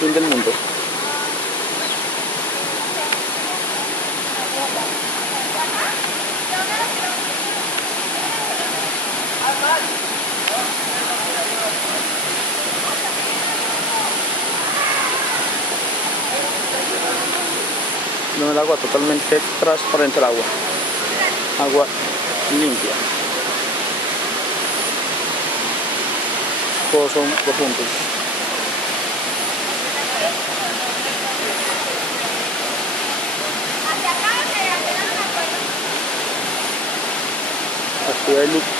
Fin del mundo. No, el agua totalmente transparente, el agua limpia. Todos son profundos. Aquí hay luz.